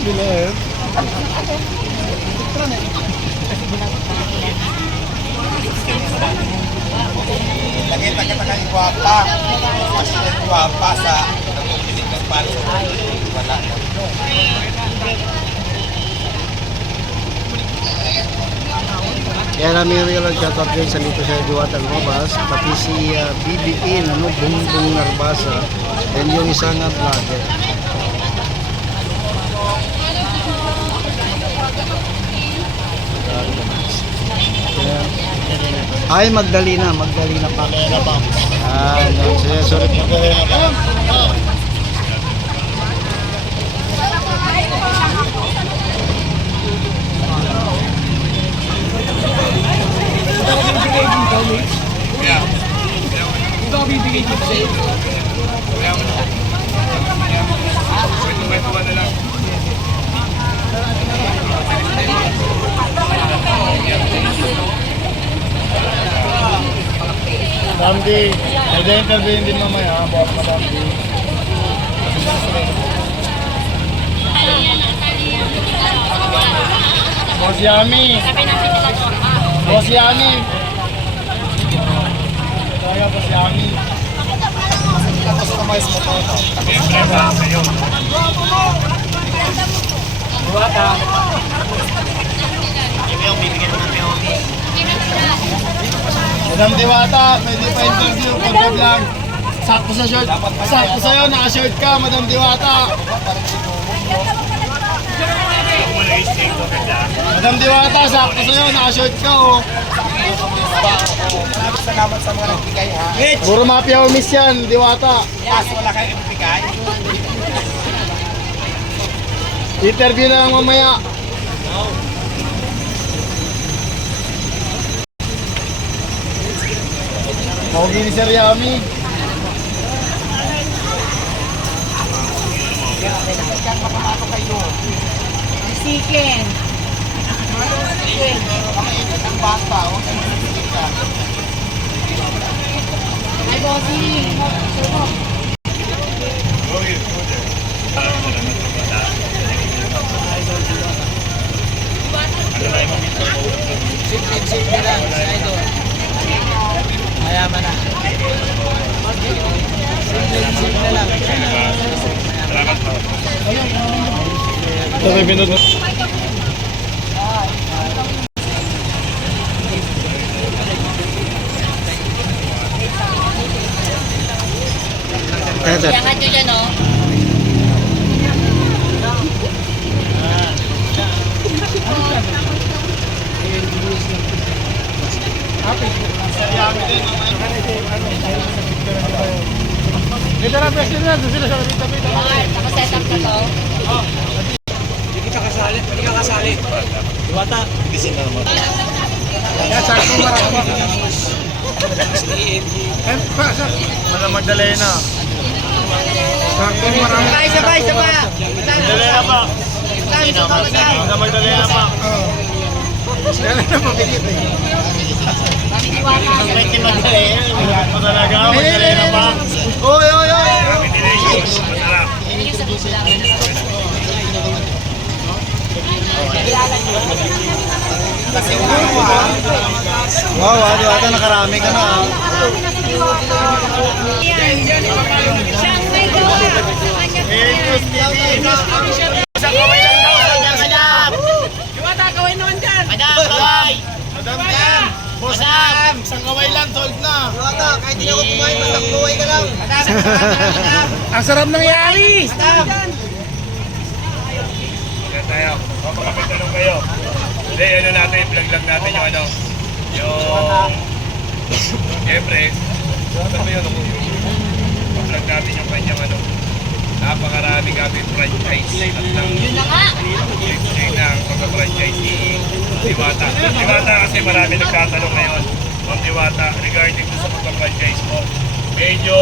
Biler. Nakita kita kay Guapa. Kasi Guapa sa nagpipilit ng panso. Wala. Kaya namin real shoutout guys, dito sa Diwata Lumabas, pati si BBN, Bongbong Narbasa, and yung isang vlogger. Ay, Magdalena pa. Ah, no, sorry po. Ito ang bibigay dito sa'yo. Damdi, nag-interview din mamaya, boss na Damdi. Boss Yami! Boss Yami! Kaya Boss Yami! Customize mo to. Buwata. Madam Diwata, pwede pa interview, pag-vlog. Sakto sa shirt. Sakto sa'yo, naka-shirt ka, Madam Diwata. Madam Diwata, sakto sa'yo, naka-shirt ka, oh. Maraming salamat sa mga nagbigay ha. Puro mafia o miss yan, Diwata. Kaso wala kayong nagbigay. Interview na lang mamaya. Maugi ni Sir Yami. Sikin. Ang bata, o. Ay, bossing. Simple lang, sa idol. Mayaman na. Simple lang. Sabi pinod. Yakan nyo dyan, oh. Dito na president na, doon sila sa kapita-pita. Nakaset up na to. Hindi ka kasali. Buwata. Hindi sila naman. Kaya sakto marami. Madam Magdalena. Sakto marami. Sabay. Magdalena pa. Madam Magdalena pa. Kaya na mabilit eh. Maniniwala. Magdalena pa talaga, Magdalena pa. Oy! Wow, Diwata, nakarami ka na. Siyang may gawa. Buwata, gawin naman dyan. Madam Yan! Boss Yan! Isang kaway lang, sold na! Bata, kahit hindi ako kumain, basta buhay ka lang. Ang sarap ng yari! Yan tayo. Papakapitanong kayo. Hindi, ano natin, vlog lang natin yung ano. Yung... Siyempre, ano ba yun? Vlog natin yung kanyang ano. Napakarami kami franchise at ng... Yun na nga. Yung na ang pagka-franchise ni Diwata. Diwata kasi marami nagtatanong ngayon ng Diwata regarding sa pagka-franchise mo. Medyo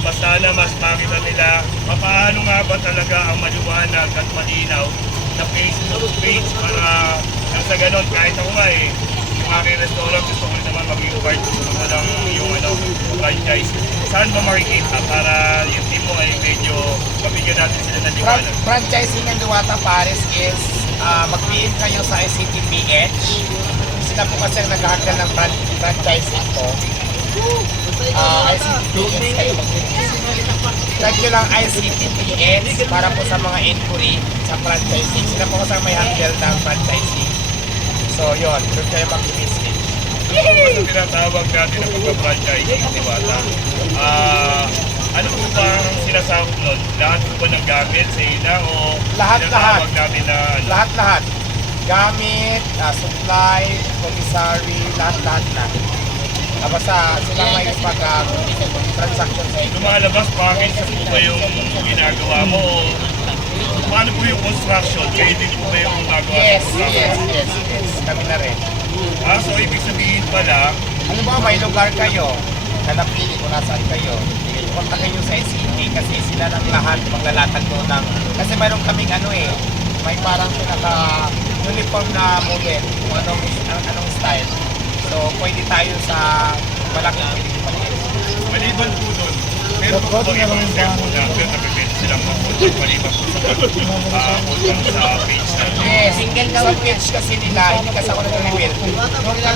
basta na mas makita nila paano nga ba talaga ang maliwanag at malinaw na Facebook page para nasa ganon kahit ako nga yung aking restaurant gusto ko rin naman maging part ng yung franchise. Saan ba makikita para yung team mo ay medyo mabigyan natin sila ng liwanag. Franchising ng Diwata Paris is mag-PM kayo sa ICTPH. Sila po kasi ang nag-handle ng franchising ko. ICTPH kayo mag-PM. Tag nyo lang ICTPH para po sa mga inquiry sa franchising. Sila po kasi ang may handle ng franchising. So yun, doon kayo mag-visit. Ano tinatawag natin ang pagpa-franchising, Diwata? Ano po ba ang sinasakop nun? Lahat po ba ng gamit sa ina o Lahat. tinatawag natin na ano? Lahat. Gamit, supply, commissary, lahat na. Basta silang may pag-transaction sa inyo. Lumalabas, package na po ba yung ginagawa mo? O paano po yung construction? Kayo din po ba yung gumagawa Yes. ng construction? Kami na rin. So ibig sabihin pala, Ano ba, may lugar kayo na napili kung nasaan kayo. Kontakin nyo sa SCT kasi sila ng lahat maglalatag doon ng... Kasi mayroon kaming may parang pinaka-uniform na model kung anong style. So pwede tayo sa malaking pili. maliban po doon, meron po ba ibang step po na napipili silang mag-punta maliban po sa punta sa page na Yes, sa page kasi nila, hindi kasi ako nag-reveal.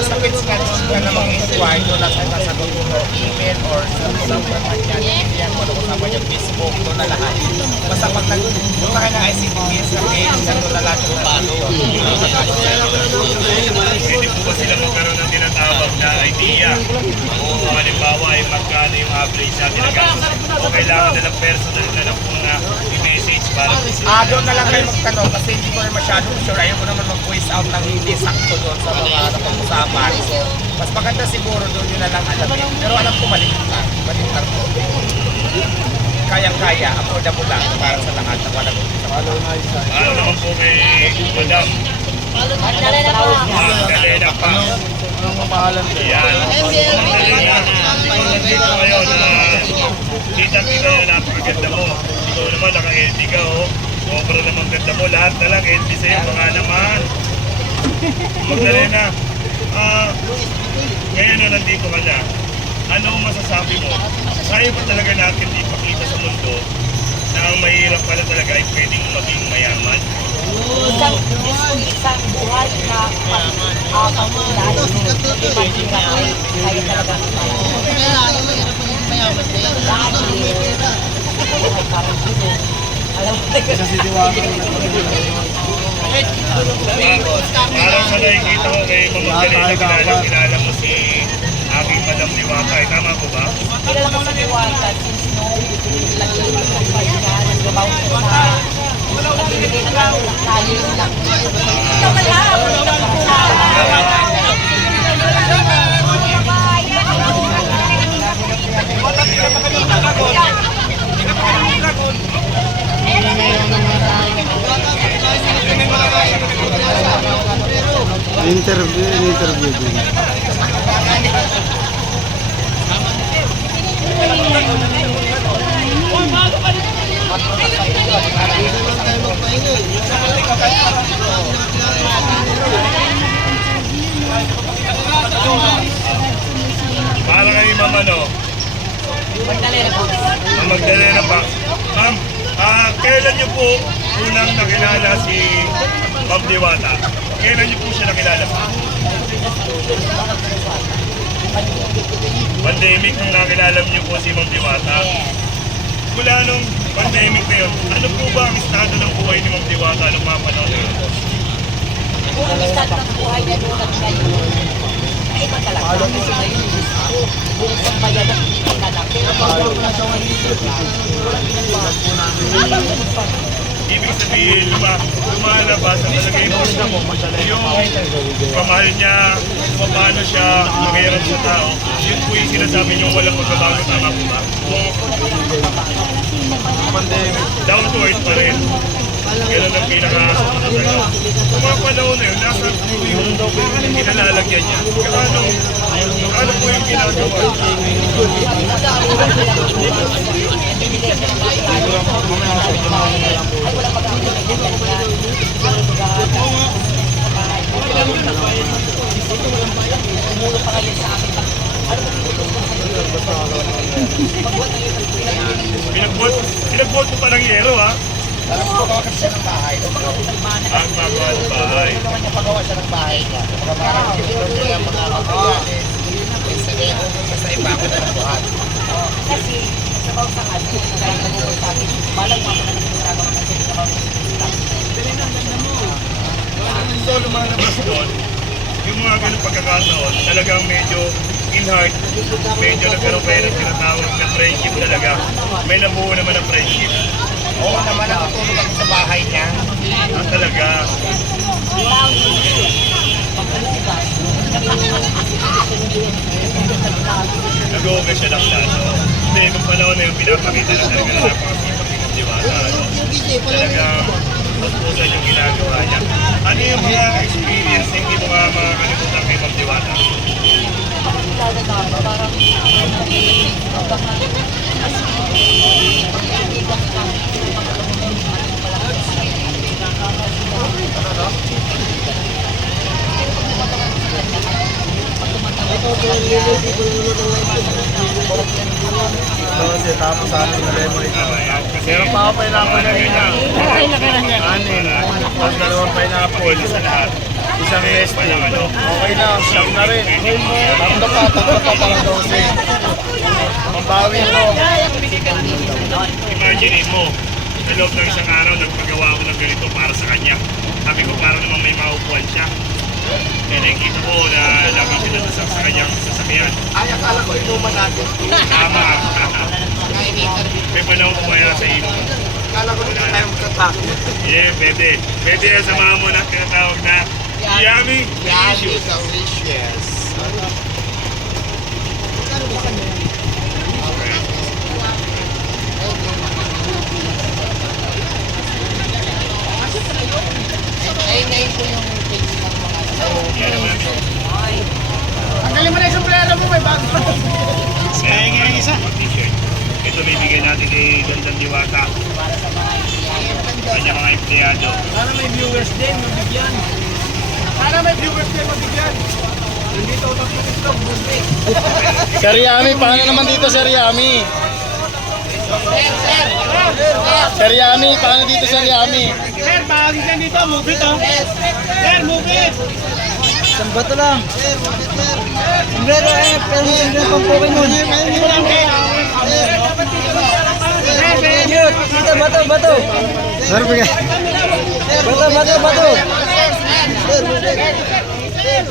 Sa page nga doon ka na mag-inquire, doon na sasagot mo email or sa man yan, yan mo na kasama yung Facebook, doon na lahat. Basta pag doon na kayo ng ICTPS na page, doon na lahat yung paano. Hindi po ba sila magkaroon ng tinatawag na idea kung halimbawa ay magkano yung average natin na gastos o kailangan na lang personal na lang po na i-message para po sila. Doon na lang kayo magtanong kasi hindi ko rin masyadong sure. Ayaw ko naman mag-voice out ng hindi sakto doon sa mga napag-usapan. Mas maganda siguro doon yun na lang alamin. Pero alam ko maliit lang. Maliit lang po. Kayang-kaya, affordable lang para sa lahat na walang Ano naman po kay Madam Magdala na po. Magdalena pa. Yan. Magdalena, dito ngayon na kita-kita yung napakaganda mo. Ikaw naman naka-LT ka oh. Sobra naman ganda mo. Lahat na lang LT sa'yo. Baka naman. Magdalena, ngayon na nandito ka na. Ano ang masasabi mo? Kaya ba talaga natin ipakita sa mundo na ang mahirap pala talaga ay pwedeng maging mayaman? Isang buhay na pag-apakulay, hindi mahirap kaya talaga buhay parang dito. Alam mo, Parang sa nakikita ko kay Mamagdalena, kilala mo si aking Madam Diwata. Tama po ba? kilala ko sa Diwata since nung lagyan ng pagpahinga, nagbabaw ko sa nagbibigay ng tayo lang. Ito pala! Interview din. Para kay Ma'am ano? Magdalena pa. Ma'am, kailan niyo po unang nakilala si Ma'am Diwata? Kailan niyo po siya nakilala pa? Pandemic nung nakilala niyo po si Ma'am Diwata. Mula nung pandemic na yun, ano po ba ang estado ng buhay ni Ma'am Diwata nung mga panahon na yun? Kung ang start ng buhay na doon at ngayon, ay iba talaga. Ngayon, buong pagbayan at hindi pagkanak. Pero pag-work na sa Ibig sabihin, lumalabas ang talaga yung pamahal niya, kung paano siya mahirap sa tao. Yun po yung sinasabi niyo walang magbabago, tama po ba? Down to earth pa rin. Kailan ang pinaka-sumunod na yun. Kung mga panahon na yun, nasa yung kinalalagyan niya. Ano po yung ginagawa? Pinagbuhat Pinag-vote mo pa ng yero, ha? Alam ko gawa kasi siya ng bahay. Ang magawa ng bahay. Ito kanya pagawa siya ng bahay niya. Mga parang tinulong niya yung mga materialis. Instagram, basta iba ko na ng buhat. Kasi, sa bawang sa atin, kahit nag-uwi sa atin, malang mga na nagkakaroon natin sa bawang So, lumalabas doon, yung mga ganun pagkakataon, talagang medyo in heart, medyo nagkaroon kayo ng tinatawag na friendship talaga. May nabuo naman ang friendship. Oo naman, nakatulog ako sa bahay niya. Ah, talaga. Nag-uuga siya ng plano. Hindi, nung panahon na yung pinapakita na talaga na napakasipag ng Diwata. Talagang puspusan yung ginagawa niya. Ano yung mga experience na hindi mo nga makakalimutan kay Ma'am Diwata? Kasi tapos sa ating na lemon ito. Tama yan. Kasi Meron pa ako pineapple na rin yan. ganyan. Anin. Tapos dalawang pineapple. Sa lahat. Isang Nestle. Walang ano. Okay na, siyam na rin. Tatlo pa para 12. Mambawi mo. Imagine mo, sa loob ng isang araw, nagpagawa ko ng ganito para sa kanya. Sabi ko, para naman may maupuan siya. Kaya nakikita ko na lagi siya nasasak sa kanyang sasakyan. Ay, akala ko inuman natin. Tama. May panahon ko kaya sa ino. Akala ko dito tayo magtatakot. Yeah, pwede. Pwede na samahan mo na tinatawag na Yummy Yan, Issues. delicious. Ay, ngayon po yung page ng mga Yan naman. Tanggalin mo na yung sombrero mo, may bago pa. Kaya nga yung isa. T-shirt. Ito bibigyan natin kay Don Diwata. para sa mga Kanya mga empleyado. Para may viewers din, mabigyan. Sana may viewers din mabigyan. Hindi ito utak ng itlog, bublik. Sir Yami, paano naman dito Sir Yami? Sir Yami, paano dito Sir Yami? Sir, bahagi ka dito, move it oh. Sir, move it. Isang bato lang. Sombrero pero sombrero pang Pokemon. Ito lang kayo. Sir, sir. Dito, bato. Sir, bigay. Bato. Sir,